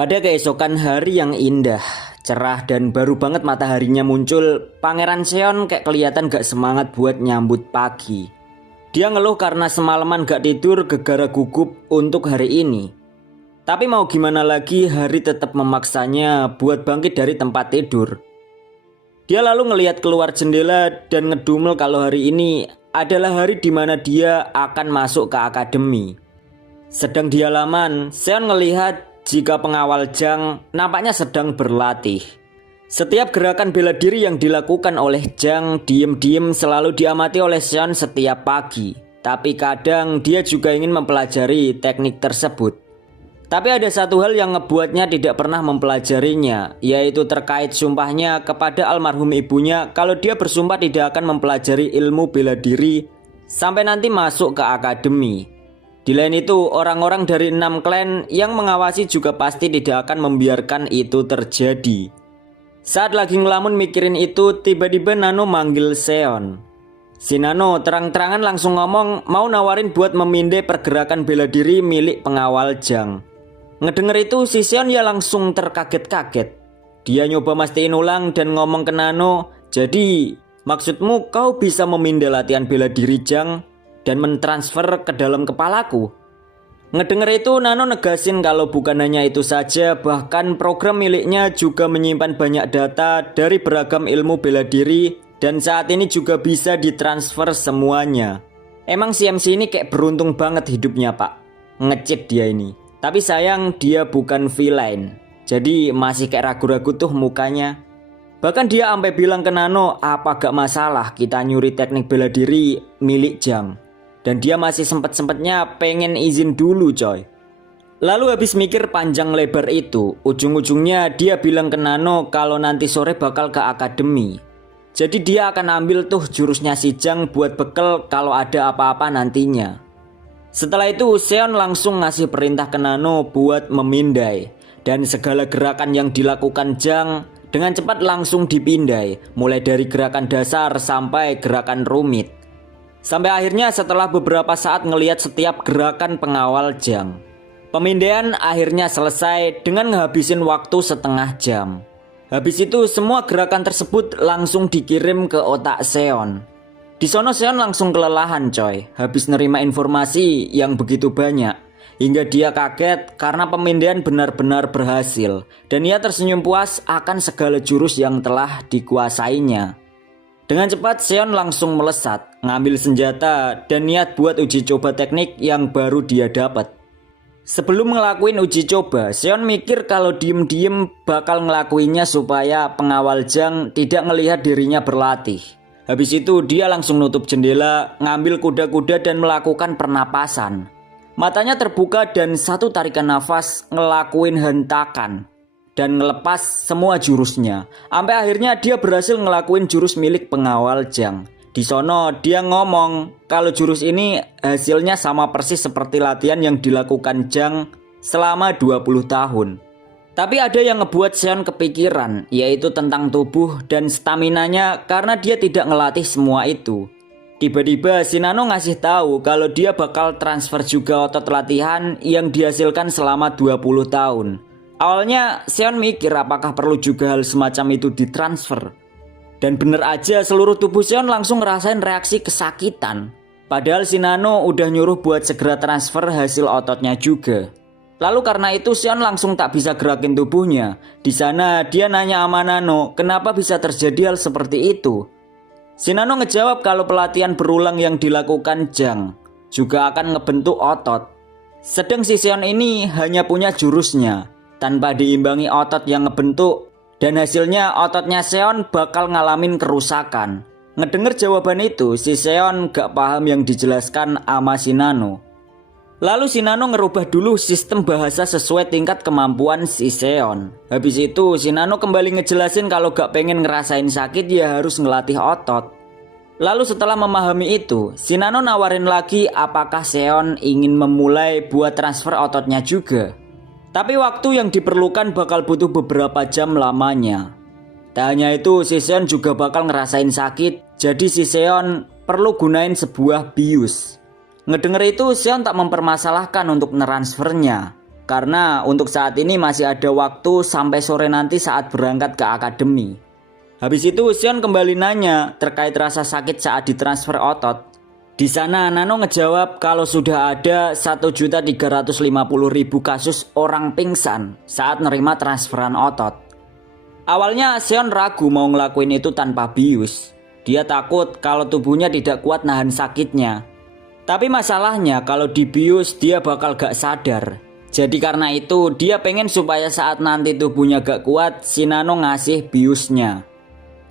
Pada keesokan hari yang indah, cerah dan baru banget mataharinya muncul, Pangeran Seon kayak kelihatan gak semangat buat nyambut pagi. Dia ngeluh karena semalaman gak tidur gegara gugup untuk hari ini. Tapi mau gimana lagi, hari tetap memaksanya buat bangkit dari tempat tidur. Dia lalu ngelihat keluar jendela dan ngedumel kalau hari ini adalah hari dimana dia akan masuk ke akademi. Sedang di halaman, Seon ngelihat jika pengawal Jang nampaknya sedang berlatih. Setiap gerakan bela diri yang dilakukan oleh Jang diem-diem selalu diamati oleh Seon setiap pagi. Tapi kadang dia juga ingin mempelajari teknik tersebut. Tapi ada satu hal yang ngebuatnya tidak pernah mempelajarinya, yaitu terkait sumpahnya kepada almarhum ibunya kalau dia bersumpah tidak akan mempelajari ilmu bela diri sampai nanti masuk ke akademi. Di lain itu, orang-orang dari 6 klan yang mengawasi juga pasti tidak akan membiarkan itu terjadi. Saat lagi ngelamun mikirin itu, tiba-tiba Nano manggil Seon. Si Nano terang-terangan langsung ngomong mau nawarin buat memindai pergerakan bela diri milik pengawal Jang. Ngedenger itu si Seon ya langsung terkaget-kaget. Dia nyoba mastiin ulang dan ngomong ke Nano, "Jadi maksudmu kau bisa memindai latihan bela diri Jang dan mentransfer ke dalam kepalaku?" Ngedenger itu Nano negasin kalau bukan hanya itu saja, bahkan program miliknya juga menyimpan banyak data dari beragam ilmu bela diri dan saat ini juga bisa ditransfer semuanya. Emang si MC ini kayak beruntung banget hidupnya pak, nge-cheat dia ini. Tapi sayang dia bukan villain, jadi masih kayak ragu-ragu tuh mukanya. Bahkan dia sampai bilang ke Nano, apa gak masalah kita nyuri teknik bela diri milik Jang. Dan dia masih sempet-sempetnya pengen izin dulu coy. Lalu habis mikir panjang lebar itu, ujung-ujungnya dia bilang ke Nano kalau nanti sore bakal ke akademi. Jadi dia akan ambil tuh jurusnya si Jang buat bekal kalau ada apa-apa nantinya. Setelah itu Seon langsung ngasih perintah ke Nano buat memindai. Dan segala gerakan yang dilakukan Jang dengan cepat langsung dipindai, mulai dari gerakan dasar sampai gerakan rumit. Sampai akhirnya setelah beberapa saat ngelihat setiap gerakan pengawal Jang, pemindaian akhirnya selesai dengan ngehabisin waktu setengah jam. Habis itu semua gerakan tersebut langsung dikirim ke otak Seon. Di sono Seon langsung kelelahan coy, habis nerima informasi yang begitu banyak. Hingga dia kaget karena pemindaian benar-benar berhasil. Dan ia tersenyum puas akan segala jurus yang telah dikuasainya. Dengan cepat Seon langsung melesat, ngambil senjata dan niat buat uji coba teknik yang baru dia dapat. Sebelum ngelakuin uji coba, Seon mikir kalau diem-diem bakal ngelakuinnya supaya pengawal Jang tidak ngelihat dirinya berlatih. Habis itu dia langsung nutup jendela, ngambil kuda-kuda dan melakukan pernapasan. Matanya terbuka dan satu tarikan nafas ngelakuin hentakan dan ngelepas semua jurusnya. Sampai akhirnya dia berhasil ngelakuin jurus milik pengawal Jang. Di sono dia ngomong kalau jurus ini hasilnya sama persis seperti latihan yang dilakukan Jang selama 20 tahun. Tapi ada yang ngebuat Seon kepikiran, yaitu tentang tubuh dan staminanya karena dia tidak ngelatih semua itu. Tiba-tiba si Nano ngasih tahu kalau dia bakal transfer juga otot latihan yang dihasilkan selama 20 tahun. Awalnya Seon mikir apakah perlu juga hal semacam itu ditransfer. Dan bener aja seluruh tubuh Seon langsung ngerasain reaksi kesakitan. Padahal si Nano udah nyuruh buat segera transfer hasil ototnya juga. Lalu karena itu Seon langsung tak bisa gerakin tubuhnya. Di sana dia nanya sama Nano, kenapa bisa terjadi hal seperti itu? Si Nano ngejawab kalau pelatihan berulang yang dilakukan Jang juga akan ngebentuk otot. Sedang si Seon ini hanya punya jurusnya, tanpa diimbangi otot yang ngebentuk. Dan hasilnya ototnya Seon bakal ngalamin kerusakan. Ngedenger jawaban itu, si Seon gak paham yang dijelaskan sama si Nano. Lalu si Nano ngerubah dulu sistem bahasa sesuai tingkat kemampuan si Seon. Habis itu si Nano kembali ngejelasin kalau gak pengen ngerasain sakit ya harus ngelatih otot. Lalu setelah memahami itu, si Nano nawarin lagi apakah Seon ingin memulai buat transfer ototnya juga. Tapi waktu yang diperlukan bakal butuh beberapa jam lamanya. Tak hanya itu, si Seon juga bakal ngerasain sakit. Jadi si Seon perlu gunain sebuah bius. Ngedenger itu Seon tak mempermasalahkan untuk transfernya. karena untuk saat ini masih ada waktu sampai sore nanti saat berangkat ke akademi. Habis itu Seon kembali nanya terkait rasa sakit saat ditransfer otot. Di sana Nano ngejawab kalau sudah ada 1.350.000 kasus orang pingsan saat nerima transferan otot. Awalnya Seon ragu mau ngelakuin itu tanpa bius. Dia takut kalau tubuhnya tidak kuat nahan sakitnya. Tapi masalahnya kalau dibius dia bakal gak sadar. Jadi karena itu dia pengen supaya saat nanti tubuhnya gak kuat si Nano ngasih biusnya.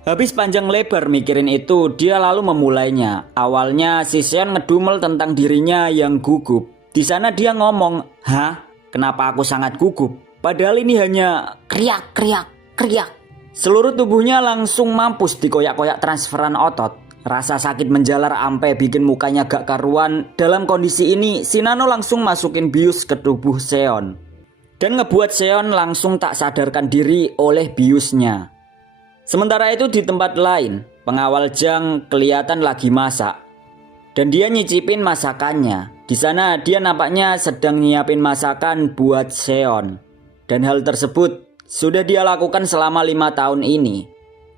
Habis panjang lebar mikirin itu dia lalu memulainya. Awalnya si Seon ngedumel tentang dirinya yang gugup. Di sana dia ngomong, "Hah? Kenapa aku sangat gugup? Padahal ini hanya kriak kriak kriak." Seluruh tubuhnya langsung mampus dikoyak-koyak transferan otot. Rasa sakit menjalar ampe bikin mukanya gak karuan. Dalam kondisi ini si Nano langsung masukin bius ke tubuh Seon dan ngebuat Seon langsung tak sadarkan diri oleh biusnya. Sementara itu di tempat lain, pengawal Jang kelihatan lagi masak dan dia nyicipin masakannya. Di sana dia nampaknya sedang nyiapin masakan buat Seon. Dan hal tersebut sudah dia lakukan selama 5 tahun ini.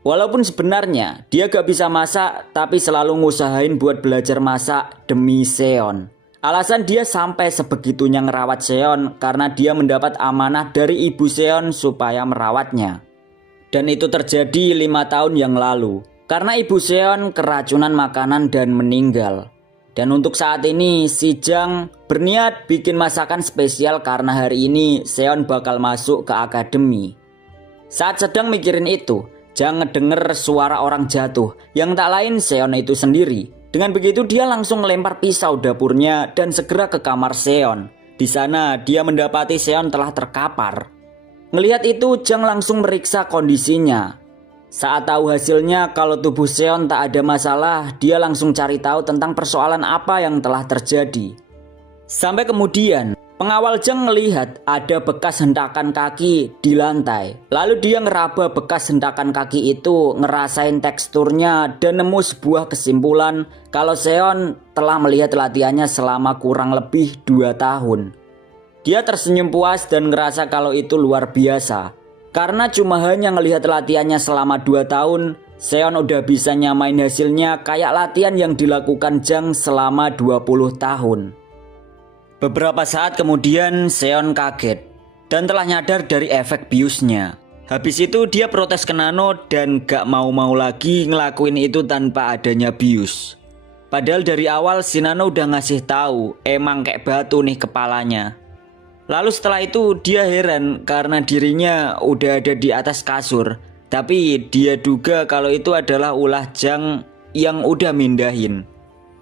Walaupun sebenarnya dia gak bisa masak, tapi selalu ngusahain buat belajar masak demi Seon. Alasan dia sampai sebegitunya ngerawat Seon karena dia mendapat amanah dari ibu Seon supaya merawatnya. Dan itu terjadi 5 tahun yang lalu karena ibu Seon keracunan makanan dan meninggal. Dan untuk saat ini si Jang berniat bikin masakan spesial karena hari ini Seon bakal masuk ke akademi. Saat sedang mikirin itu, Jang ngedenger suara orang jatuh yang tak lain Seon itu sendiri. Dengan begitu dia langsung melempar pisau dapurnya dan segera ke kamar Seon. Di sana dia mendapati Seon telah terkapar. Ngelihat itu Jang langsung meriksa kondisinya. Saat tahu hasilnya kalau tubuh Seon tak ada masalah, dia langsung cari tahu tentang persoalan apa yang telah terjadi. Sampai kemudian pengawal Jang melihat ada bekas hentakan kaki di lantai. Lalu dia ngeraba bekas hentakan kaki itu, ngerasain teksturnya dan nemu sebuah kesimpulan kalau Seon telah melihat latihannya selama kurang lebih 2 tahun. Dia tersenyum puas dan ngerasa kalau itu luar biasa. Karena cuma hanya ngelihat latihannya selama 2 tahun, Seon udah bisa nyamain hasilnya kayak latihan yang dilakukan Jang selama 20 tahun. Beberapa saat kemudian Seon kaget dan telah nyadar dari efek biusnya. Habis itu dia protes ke Nano dan gak mau-mau lagi ngelakuin itu tanpa adanya bius. Padahal dari awal si Nano udah ngasih tahu emang kayak batu nih kepalanya. Lalu setelah itu dia heran karena dirinya udah ada di atas kasur. Tapi dia duga kalau itu adalah ulah Jang yang udah mindahin.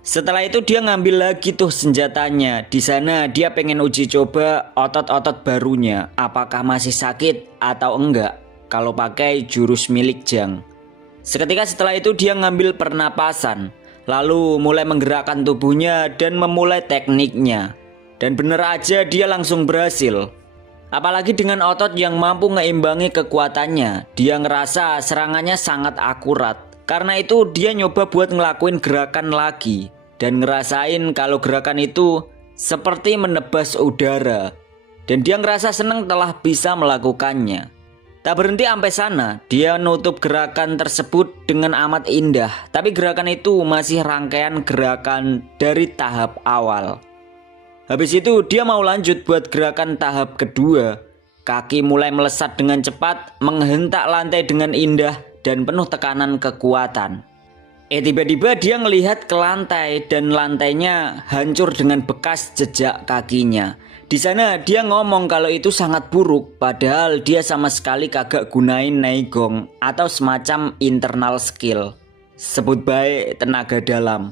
Setelah itu dia ngambil lagi tuh senjatanya. Di sana dia pengen uji coba otot-otot barunya, apakah masih sakit atau enggak kalau pakai jurus milik Jang. Seketika setelah itu dia ngambil pernapasan, lalu mulai menggerakkan tubuhnya dan memulai tekniknya. Dan bener aja dia langsung berhasil. Apalagi dengan otot yang mampu ngeimbangi kekuatannya, dia ngerasa serangannya sangat akurat. Karena itu dia nyoba buat ngelakuin gerakan lagi dan ngerasain kalau gerakan itu seperti menebas udara. Dan dia ngerasa seneng telah bisa melakukannya. Tak berhenti sampai sana, dia nutup gerakan tersebut dengan amat indah. Tapi gerakan itu masih rangkaian gerakan dari tahap awal. Habis itu dia mau lanjut buat gerakan tahap kedua. Kaki mulai melesat dengan cepat, menghentak lantai dengan indah dan penuh tekanan kekuatan. Tiba-tiba dia ngelihat ke lantai dan lantainya hancur dengan bekas jejak kakinya. Di sana dia ngomong kalau itu sangat buruk, padahal dia sama sekali kagak gunain neigong atau semacam internal skill. Sebut baik tenaga dalam.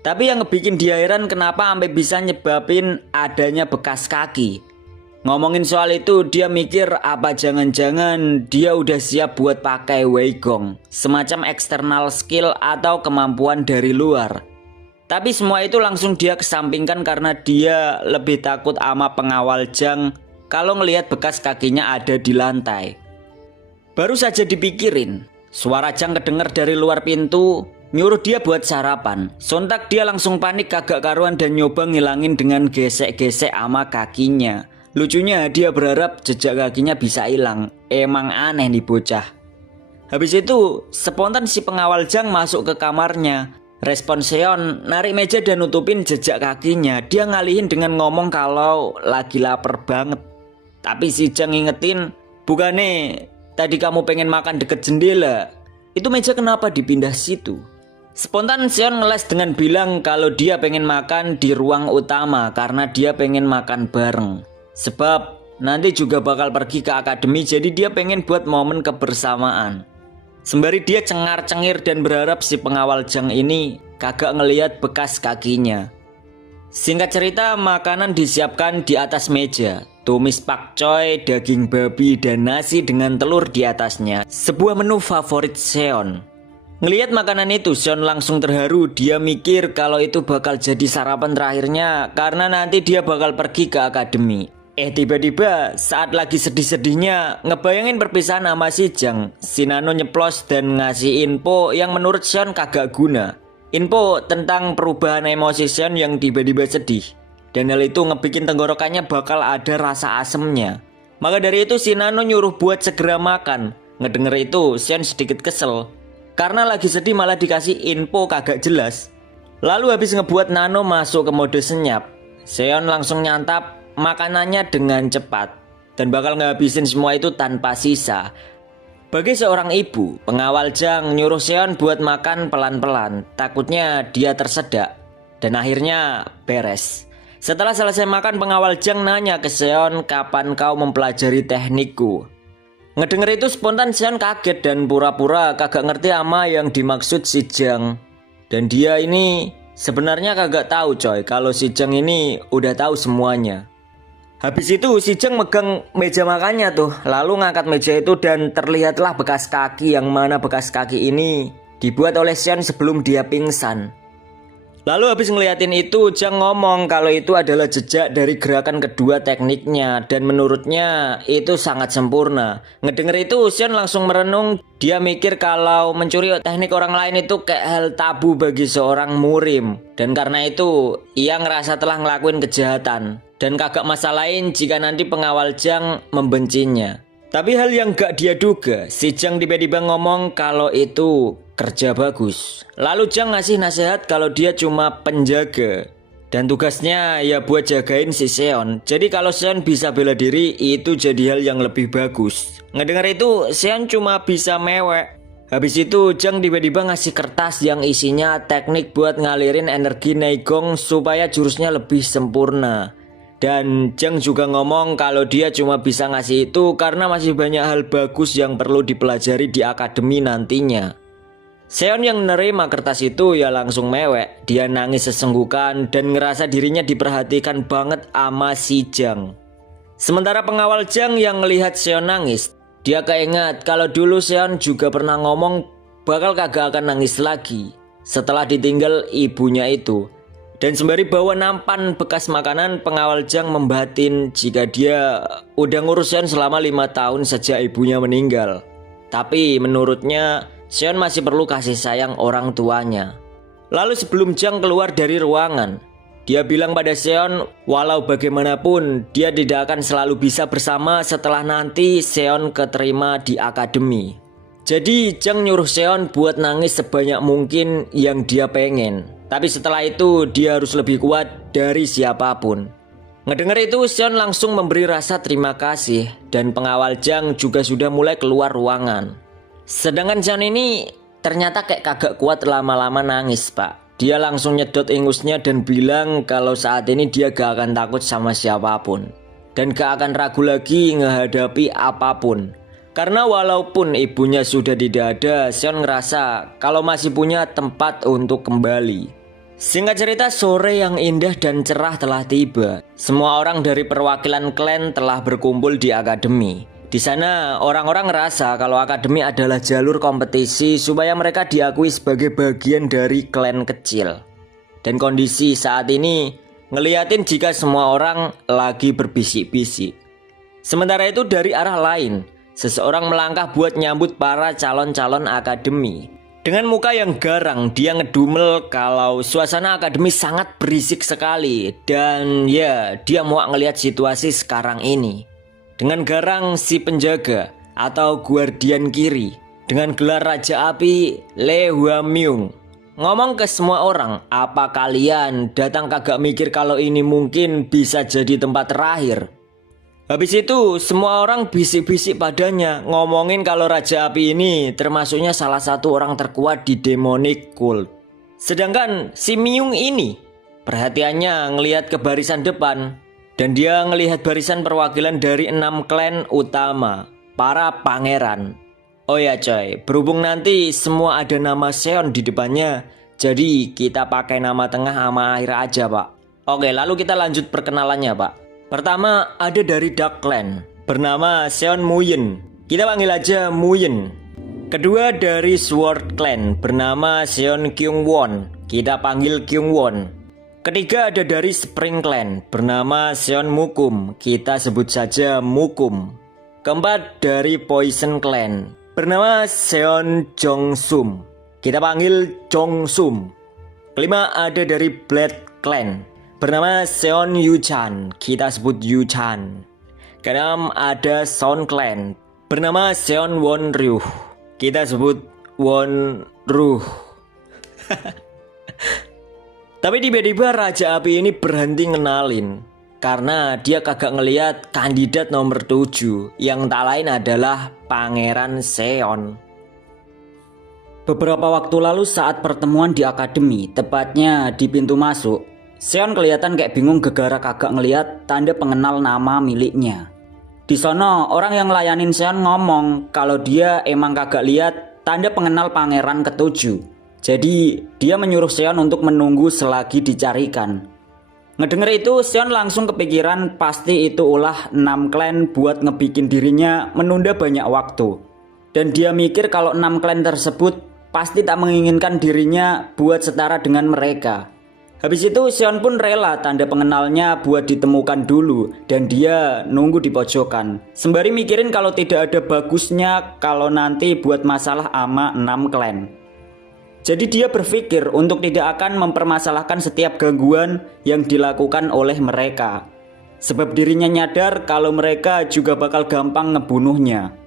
Tapi yang ngebikin dia heran kenapa sampai bisa nyebabin adanya bekas kaki. Ngomongin soal itu dia mikir apa jangan-jangan dia udah siap buat pakai Weigong, semacam external skill atau kemampuan dari luar. Tapi semua itu langsung dia kesampingkan karena dia lebih takut sama pengawal Jang kalau ngelihat bekas kakinya ada di lantai. Baru saja dipikirin, suara Jang kedengar dari luar pintu, nyuruh dia buat sarapan. Sontak dia langsung panik kagak karuan dan nyoba ngilangin dengan gesek-gesek sama kakinya. Lucunya dia berharap jejak kakinya bisa hilang. Emang aneh nih bocah. Habis itu spontan si pengawal Jang masuk ke kamarnya. Respon Seon narik meja dan nutupin jejak kakinya. Dia ngalihin dengan ngomong kalau lagi lapar banget. Tapi si Jang ngingetin, bukannya tadi kamu pengen makan deket jendela? Itu meja kenapa dipindah situ? Spontan Seon ngeles dengan bilang kalau dia pengen makan di ruang utama karena dia pengen makan bareng. Sebab nanti juga bakal pergi ke akademi, jadi dia pengen buat momen kebersamaan. Sembari dia cengar-cengir dan berharap si pengawal Jang ini kagak ngelihat bekas kakinya. Singkat cerita, makanan disiapkan di atas meja. Tumis pakcoy, daging babi, dan nasi dengan telur di atasnya. Sebuah menu favorit Seon. Ngelihat makanan itu, Seon langsung terharu. Dia mikir kalau itu bakal jadi sarapan terakhirnya karena nanti dia bakal pergi ke akademi. Tiba-tiba saat lagi sedih-sedihnya ngebayangin perpisahan sama si Jang, si Nano nyeplos dan ngasih info yang menurut Seon kagak guna. Info tentang perubahan emosi Seon yang tiba-tiba sedih. Dan hal itu ngebikin tenggorokannya bakal ada rasa asemnya. Maka dari itu si Nano nyuruh buat segera makan. Ngedenger itu Seon sedikit kesel karena lagi sedih malah dikasih info kagak jelas. Lalu habis ngebuat Nano masuk ke mode senyap, Seon langsung nyantap makanannya dengan cepat dan bakal ngehabisin semua itu tanpa sisa. Bagi seorang ibu, pengawal Jang nyuruh Seon buat makan pelan-pelan, takutnya dia tersedak. Dan akhirnya beres. Setelah selesai makan, pengawal Jang nanya ke Seon, kapan kau mempelajari teknikku? Ngedenger itu spontan Seon kaget dan pura-pura kagak ngerti ama yang dimaksud si Jang. Dan dia ini sebenarnya kagak tahu coy kalau si Jang ini udah tahu semuanya. Habis itu si Jang megang meja makannya tuh, lalu ngangkat meja itu dan terlihatlah bekas kaki, yang mana bekas kaki ini dibuat oleh Seon sebelum dia pingsan. Lalu habis ngeliatin itu, Jang ngomong kalau itu adalah jejak dari gerakan kedua tekniknya dan menurutnya itu sangat sempurna. Ngedenger itu Seon langsung merenung. Dia mikir kalau mencuri teknik orang lain itu kayak hal tabu bagi seorang murim. Dan karena itu ia ngerasa telah ngelakuin kejahatan dan kagak masalahin jika nanti pengawal Jang membencinya. Tapi hal yang gak dia duga, si Jang tiba-tiba ngomong kalau itu kerja bagus. Lalu Jang ngasih nasihat kalau dia cuma penjaga dan tugasnya ya buat jagain si Seon. Jadi kalau Seon bisa bela diri itu jadi hal yang lebih bagus. Ngedengar itu Seon cuma bisa mewek. Habis itu Jang tiba-tiba ngasih kertas yang isinya teknik buat ngalirin energi Neigong supaya jurusnya lebih sempurna. Dan Jang juga ngomong kalau dia cuma bisa ngasih itu karena masih banyak hal bagus yang perlu dipelajari di akademi nantinya. Seon yang menerima kertas itu ya langsung mewek. Dia nangis sesenggukan dan ngerasa dirinya diperhatikan banget sama si Jang. Sementara pengawal Jang yang ngelihat Seon nangis, dia keinget kalau dulu Seon juga pernah ngomong bakal kagak akan nangis lagi setelah ditinggal ibunya itu. Dan sembari bawa nampan bekas makanan, pengawal Jang membatin jika dia udah ngurus Seon selama 5 tahun sejak ibunya meninggal. Tapi menurutnya Seon masih perlu kasih sayang orang tuanya. Lalu sebelum Jang keluar dari ruangan, dia bilang pada Seon walau bagaimanapun dia tidak akan selalu bisa bersama setelah nanti Seon keterima di akademi. Jadi Jang nyuruh Seon buat nangis sebanyak mungkin yang dia pengen. Tapi setelah itu dia harus lebih kuat dari siapapun. Ngedengar itu Seon langsung memberi rasa terima kasih dan pengawal Jang juga sudah mulai keluar ruangan. Sedangkan Seon ini ternyata kayak kagak kuat lama-lama nangis pak. Dia langsung nyedot ingusnya dan bilang kalau saat ini dia gak akan takut sama siapapun. Dan gak akan ragu lagi menghadapi apapun. Karena walaupun ibunya sudah tidak ada, Seon ngerasa kalau masih punya tempat untuk kembali. Singkat cerita, sore yang indah dan cerah telah tiba. Semua orang dari perwakilan klan telah berkumpul di akademi. Di sana orang-orang ngerasa kalau akademi adalah jalur kompetisi supaya mereka diakui sebagai bagian dari klan kecil. Dan kondisi saat ini ngeliatin jika semua orang lagi berbisik-bisik. Sementara itu dari arah lain, seseorang melangkah buat nyambut para calon-calon akademi. Dengan muka yang garang, dia ngedumel kalau suasana akademi sangat berisik sekali. Dan ya, dia muak ngelihat situasi sekarang ini. Dengan garang si penjaga atau guardian kiri, dengan gelar Raja Api Le Huamyung, ngomong ke semua orang, apa kalian datang kagak mikir kalau ini mungkin bisa jadi tempat terakhir? Habis itu semua orang bisik-bisik padanya ngomongin kalau Raja Api ini termasuknya salah satu orang terkuat di Demonic Cult. Sedangkan si Myung ini perhatiannya ngelihat ke barisan depan dan dia ngelihat barisan perwakilan dari 6 klan utama, para pangeran. Oh ya coy, berhubung nanti semua ada nama Seon di depannya, jadi kita pakai nama tengah sama akhir aja pak. Oke, lalu kita lanjut perkenalannya pak. Pertama ada dari Dark Clan, bernama Seon Muyin. Kita panggil aja Muyin. Kedua dari Sword Clan, bernama Seon Kyungwon. Kita panggil Kyungwon. Ketiga ada dari Spring Clan, bernama Seon Mukum. Kita sebut saja Mukum. Keempat dari Poison Clan, bernama Seon Jongsum. Kita panggil Jongsum. Kelima ada dari Blade Clan, bernama Seon Yuchan. Kita sebut Yuchan. Keenam ada Sound Clan, bernama Seon Wonryuh. Kita sebut Wonruh. Tapi tiba-tiba Raja Api ini berhenti ngenalin karena dia kagak ngeliat kandidat nomor 7 yang tak lain adalah Pangeran Seon. Beberapa waktu lalu saat pertemuan di akademi, tepatnya di pintu masuk, Seon kelihatan kayak bingung gegara kagak ngeliat tanda pengenal nama miliknya. Di sono orang yang ngelayanin Seon ngomong kalau dia emang kagak lihat tanda pengenal pangeran ketujuh. Jadi dia menyuruh Seon untuk menunggu selagi dicarikan. Ngedenger itu Seon langsung kepikiran pasti itu ulah 6 klan buat ngebikin dirinya menunda banyak waktu. Dan dia mikir kalau 6 klan tersebut pasti tak menginginkan dirinya buat setara dengan mereka. Habis itu Seon pun rela tanda pengenalnya buat ditemukan dulu dan dia nunggu di pojokan. Sembari mikirin kalau tidak ada bagusnya kalau nanti buat masalah ama 6 klan. Jadi dia berpikir untuk tidak akan mempermasalahkan setiap gangguan yang dilakukan oleh mereka. Sebab dirinya nyadar kalau mereka juga bakal gampang ngebunuhnya.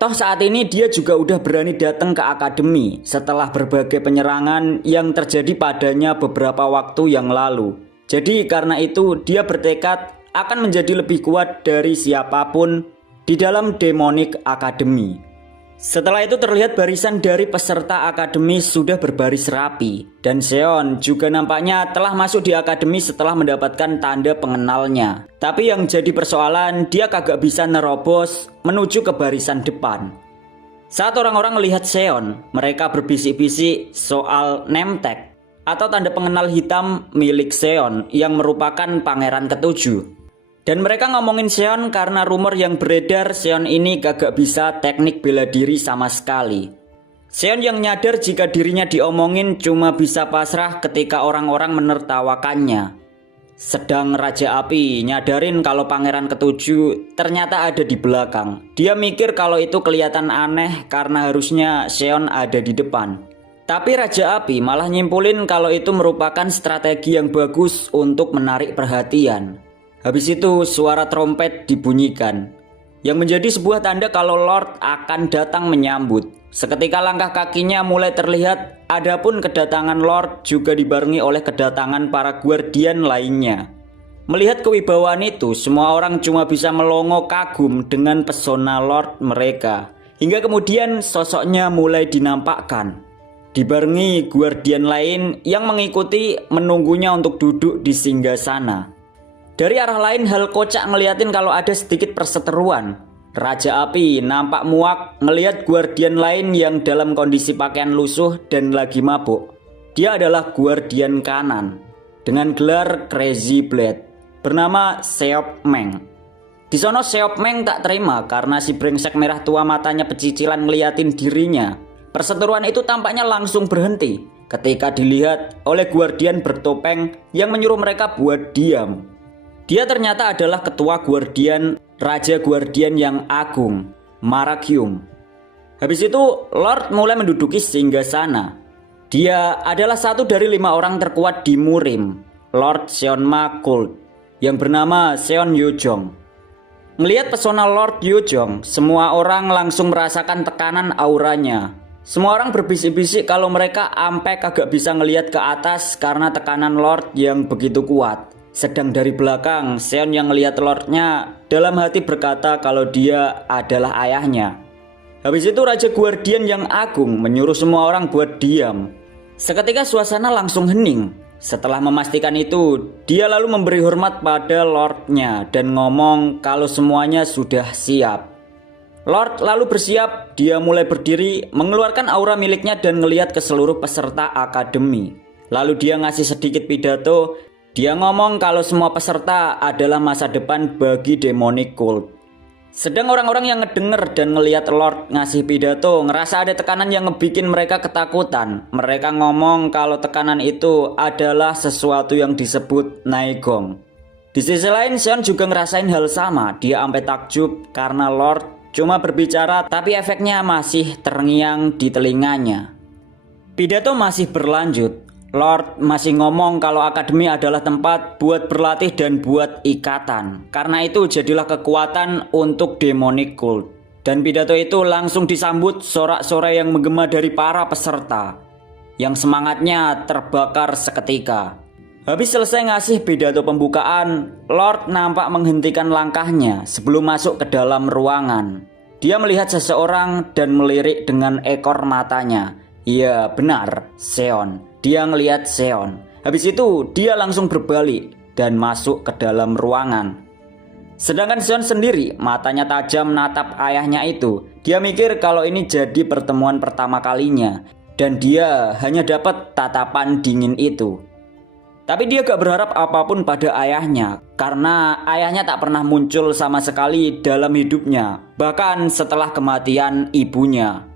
Toh saat ini dia juga udah berani datang ke akademi setelah berbagai penyerangan yang terjadi padanya beberapa waktu yang lalu. Jadi karena itu dia bertekad akan menjadi lebih kuat dari siapapun di dalam Demonic Academy. Setelah itu terlihat barisan dari peserta akademi sudah berbaris rapi. Dan Seon juga nampaknya telah masuk di akademi setelah mendapatkan tanda pengenalnya. Tapi yang jadi persoalan dia kagak bisa nerobos menuju ke barisan depan. Saat orang-orang melihat Seon, mereka berbisik-bisik soal name tag atau tanda pengenal hitam milik Seon yang merupakan pangeran ketujuh. Dan mereka ngomongin Seon karena rumor yang beredar Seon ini kagak bisa teknik bela diri sama sekali. Seon yang nyadar jika dirinya diomongin cuma bisa pasrah ketika orang-orang menertawakannya. Sedang Raja Api nyadarin kalau pangeran ketujuh ternyata ada di belakang. Dia mikir kalau itu kelihatan aneh karena harusnya Seon ada di depan. Tapi Raja Api malah nyimpulin kalau itu merupakan strategi yang bagus untuk menarik perhatian. Habis itu suara trompet dibunyikan yang menjadi sebuah tanda kalau Lord akan datang menyambut. Seketika langkah kakinya mulai terlihat, adapun kedatangan Lord juga dibarengi oleh kedatangan para guardian lainnya. Melihat kewibawaan itu, semua orang cuma bisa melongo kagum dengan pesona Lord mereka. Hingga kemudian sosoknya mulai dinampakkan, dibarengi guardian lain yang mengikuti menunggunya untuk duduk di singgasana. Dari arah lain hal kocak ngeliatin kalau ada sedikit perseteruan. Raja Api nampak muak ngelihat guardian lain yang dalam kondisi pakaian lusuh dan lagi mabuk. Dia adalah guardian kanan dengan gelar Crazy Blade bernama Seop Meng. Di sono Seop Meng tak terima karena si brengsek merah tua matanya pecicilan ngeliatin dirinya. Perseteruan itu tampaknya langsung berhenti ketika dilihat oleh guardian bertopeng yang menyuruh mereka buat diam. Dia ternyata adalah ketua guardian, Raja Guardian yang agung, Marakyum. Habis itu Lord mulai menduduki singgasana. Dia adalah satu dari 5 orang terkuat di Murim, Lord Seonma Gold, yang bernama Seon Yojong. Melihat pesona Lord Yojong, semua orang langsung merasakan tekanan auranya. Semua orang berbisik-bisik kalau mereka ampe kagak bisa ngelihat ke atas karena tekanan Lord yang begitu kuat. Sedang dari belakang, Seon yang ngelihat Lordnya dalam hati berkata kalau dia adalah ayahnya. Habis itu Raja Guardian yang agung menyuruh semua orang buat diam. Seketika suasana langsung hening. Setelah memastikan itu, dia lalu memberi hormat pada Lordnya dan ngomong kalau semuanya sudah siap. Lord lalu bersiap, dia mulai berdiri, mengeluarkan aura miliknya dan ngeliat ke seluruh peserta akademi. Lalu dia ngasih sedikit pidato, dia ngomong kalau semua peserta adalah masa depan bagi Demonic Cult. Sedang orang-orang yang ngedenger dan ngeliat Lord ngasih pidato ngerasa ada tekanan yang ngebikin mereka ketakutan. Mereka ngomong kalau tekanan itu adalah sesuatu yang disebut Naegong. Di sisi lain Seon juga ngerasain hal sama, dia sampai takjub karena Lord cuma berbicara tapi efeknya masih terngiang di telinganya. Pidato masih berlanjut. Lord masih ngomong kalau akademi adalah tempat buat berlatih dan buat ikatan. Karena itu jadilah kekuatan untuk Demonic Cult. Dan pidato itu langsung disambut sorak-sorai yang menggema dari para peserta, yang semangatnya terbakar seketika. Habis selesai ngasih pidato pembukaan, Lord nampak menghentikan langkahnya sebelum masuk ke dalam ruangan. Dia melihat seseorang dan melirik dengan ekor matanya. Iya benar, Seon. Dia ngelihat Seon. Habis itu dia langsung berbalik dan masuk ke dalam ruangan. Sedangkan Seon sendiri matanya tajam natap ayahnya itu. Dia mikir kalau ini jadi pertemuan pertama kalinya dan dia hanya dapat tatapan dingin itu. Tapi dia gak berharap apapun pada ayahnya karena ayahnya tak pernah muncul sama sekali dalam hidupnya, bahkan setelah kematian ibunya.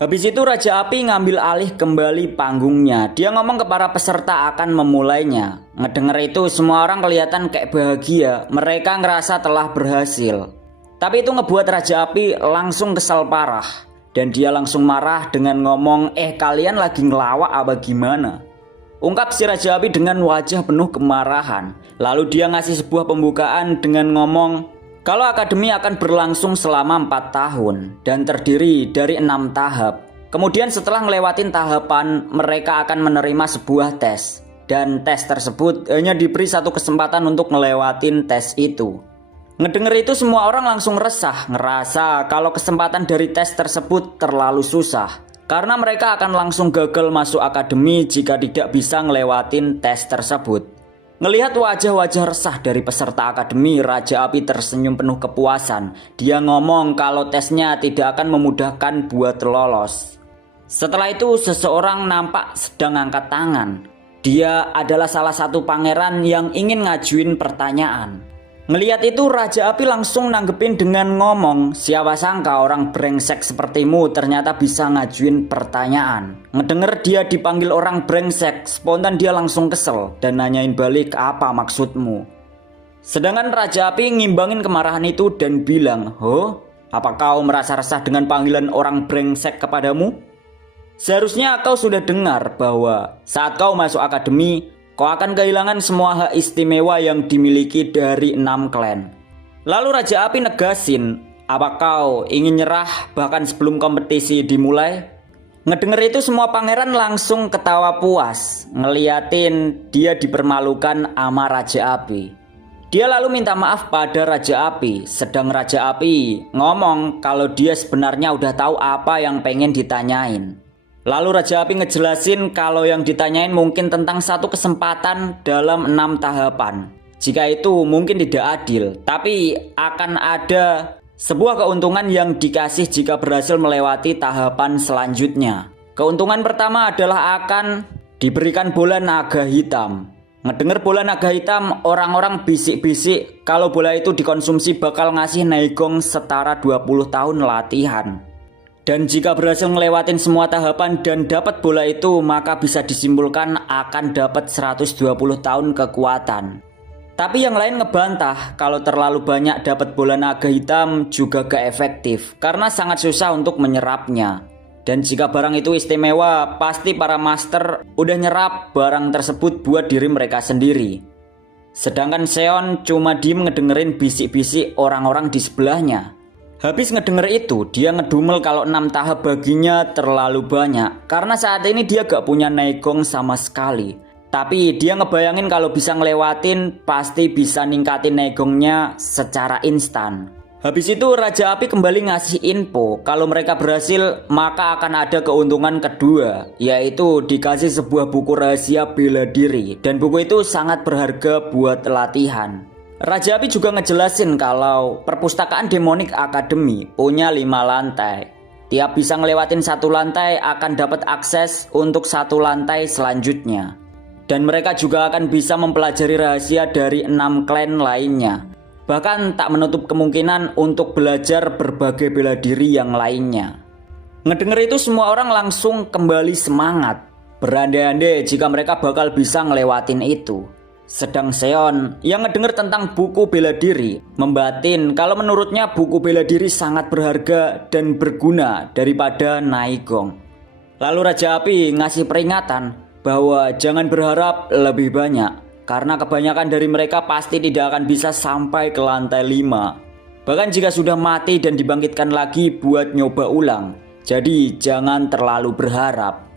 Habis itu Raja Api ngambil alih kembali panggungnya. Dia ngomong ke para peserta akan memulainya. Ngedenger itu semua orang kelihatan kayak bahagia. Mereka ngerasa telah berhasil. Tapi itu ngebuat Raja Api langsung kesal parah. Dan dia langsung marah dengan ngomong, kalian lagi ngelawak apa gimana? Ungkap si Raja Api dengan wajah penuh kemarahan. Lalu dia ngasih sebuah pembukaan dengan ngomong kalau akademi akan berlangsung selama 4 tahun dan terdiri dari 6 tahap. Kemudian setelah ngelewatin tahapan, mereka akan menerima sebuah tes. Dan tes tersebut hanya diberi satu kesempatan untuk ngelewatin tes itu. Ngedenger itu semua orang langsung resah, ngerasa kalau kesempatan dari tes tersebut terlalu susah. Karena mereka akan langsung gagal masuk akademi jika tidak bisa ngelewatin tes tersebut. Ngelihat wajah-wajah resah dari peserta akademi, Raja Api tersenyum penuh kepuasan. Dia ngomong kalau tesnya tidak akan memudahkan buat lolos. Setelah itu seseorang nampak sedang angkat tangan. Dia adalah salah satu pangeran yang ingin ngajuin pertanyaan. Ngelihat itu Raja Api langsung nanggepin dengan ngomong, siapa sangka orang brengsek sepertimu ternyata bisa ngajuin pertanyaan. Ngedenger dia dipanggil orang brengsek, spontan dia langsung kesel dan nanyain balik apa maksudmu. Sedangkan Raja Api ngimbangin kemarahan itu dan bilang, apa kau merasa resah dengan panggilan orang brengsek kepadamu? Seharusnya kau sudah dengar bahwa saat kau masuk akademi, kau akan kehilangan semua hak istimewa yang dimiliki dari 6 klan. Lalu Raja Api negasin, apa kau ingin nyerah bahkan sebelum kompetisi dimulai? Ngedenger itu semua pangeran langsung ketawa puas, ngeliatin dia dipermalukan sama Raja Api. Dia lalu minta maaf pada Raja Api, sedang Raja Api ngomong kalau dia sebenarnya udah tahu apa yang pengen ditanyain. Lalu Raja Api ngejelasin kalau yang ditanyain mungkin tentang satu kesempatan dalam 6 tahapan. Jika itu mungkin tidak adil, tapi akan ada sebuah keuntungan yang dikasih jika berhasil melewati tahapan selanjutnya. Keuntungan pertama adalah akan diberikan bola naga hitam. Ngedenger bola naga hitam, orang-orang bisik-bisik kalau bola itu dikonsumsi bakal ngasih Naegong setara 20 tahun latihan. Dan jika berhasil ngelewatin semua tahapan dan dapat bola itu, maka bisa disimpulkan akan dapat 120 tahun kekuatan. Tapi yang lain ngebantah kalau terlalu banyak dapat bola naga hitam juga gak efektif karena sangat susah untuk menyerapnya. Dan jika barang itu istimewa, pasti para master udah nyerap barang tersebut buat diri mereka sendiri. Sedangkan Seon cuma diem ngedengerin bisik-bisik orang-orang di sebelahnya. Habis ngedenger itu, dia ngedumel kalau 6 tahap baginya terlalu banyak karena saat ini dia gak punya Naegong sama sekali. Tapi dia ngebayangin kalau bisa ngelewatin pasti bisa ningkatin Naegongnya secara instan. Habis itu Raja Api kembali ngasih info kalau mereka berhasil maka akan ada keuntungan kedua, yaitu dikasih sebuah buku rahasia bela diri dan buku itu sangat berharga buat latihan. Raja Api juga ngejelasin kalau perpustakaan Demonic Academy punya 5 lantai. Tiap bisa ngelewatin 1 lantai akan dapat akses untuk 1 lantai selanjutnya. Dan mereka juga akan bisa mempelajari rahasia dari 6 klan lainnya. Bahkan tak menutup kemungkinan untuk belajar berbagai bela diri yang lainnya. Ngedenger itu semua orang langsung kembali semangat, berandai-andai jika mereka bakal bisa ngelewatin itu. Sedang Seon yang ngedenger tentang buku bela diri membatin kalau menurutnya buku bela diri sangat berharga dan berguna daripada Naegong. Lalu Raja Api ngasih peringatan bahwa jangan berharap lebih banyak karena kebanyakan dari mereka pasti tidak akan bisa sampai ke lantai 5. Bahkan jika sudah mati dan dibangkitkan lagi buat nyoba ulang. Jadi jangan terlalu berharap.